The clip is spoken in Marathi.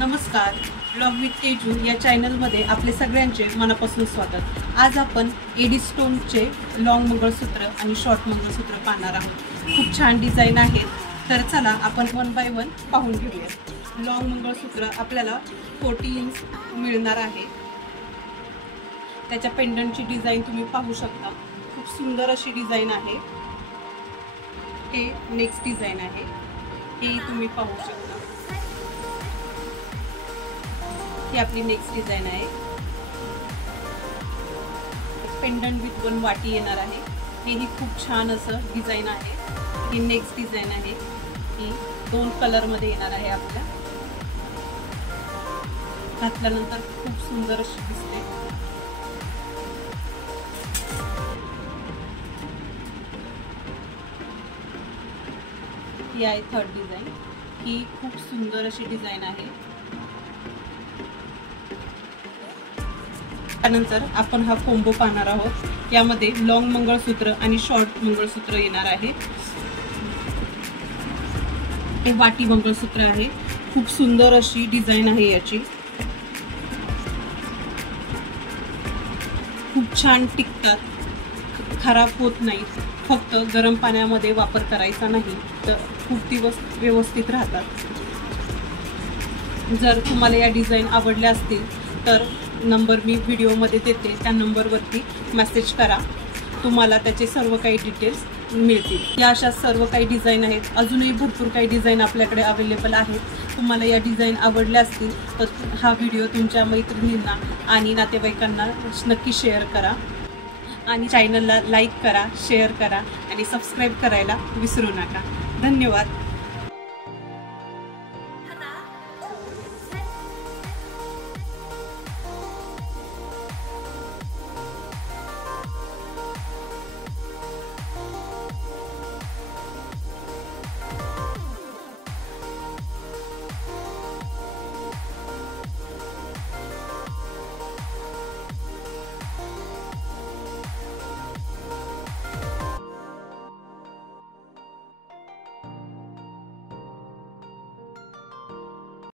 नमस्कार, ब्लॉग विथ तेजू या चॅनलमध्ये आपले सगळ्यांचे मनापासून स्वागत। आज आपण एडी स्टोनचे लॉंग मंगळसूत्र आणि शॉर्ट मंगळसूत्र पाहणार आहोत। खूप छान डिझाइन आहेत, तर चला आपण वन बाय वन पाहून घेऊया। लॉंग मंगळसूत्र आपल्याला 40 इंच मिळणार आहे। त्याच्या पेंडंटची डिझाइन तुम्ही पाहू शकता, खूप सुंदर अशी डिझाइन आहे। हे नेक्स्ट डिझाइन आहे, हे तुम्ही पाहू शकता। ही आपली नेक्स्ट डिझाइन आहे। पेंडंट विथ वन वाटी येणार आहे। हेही खूप छान असं डिझाइन आहे। ही नेक्स्ट डिझाइन आहे, ही 2 कलर मध्ये येणार आहे। आपल्या घातल्यानंतर खूप सुंदर अशी दिसते। ही आहे थर्ड डिझाइन, ही खूप सुंदर अशी डिझाइन आहे। त्यानंतर आपण हा कोंबो पाहणार आहोत। यामध्ये लॉंग मंगळसूत्र आणि शॉर्ट मंगळसूत्र येणार आहे। हे वाटी मंगळसूत्र आहे, खूप सुंदर अशी डिझाइन आहे याची। खूप छान टिकतात, खराब होत नाही। फक्त गरम पाण्यामध्ये वापर करायचा नाही तर खूप दिवस व्यवस्थित राहतात। जर तुम्हाला या डिझाइन आवडल्या असतील तर नंबर मी व्हिडिओमध्ये देते, त्या नंबरवरती मेसेज करा, तुम्हाला त्याचे सर्व काही डिटेल्स मिळतील। या अशा सर्व काही डिझाइन आहेत, अजूनही भरपूर काही डिझाइन आपल्याकडे अवेलेबल आहेत। तुम्हाला या डिझाइन आवडल्या असतील तर हा व्हिडिओ तुमच्या मैत्रिणींना आणि नातेवाईकांना नक्की शेअर करा आणि चॅनलला लाईक करा, शेअर करा आणि सबस्क्राईब करायला विसरू नका। धन्यवाद।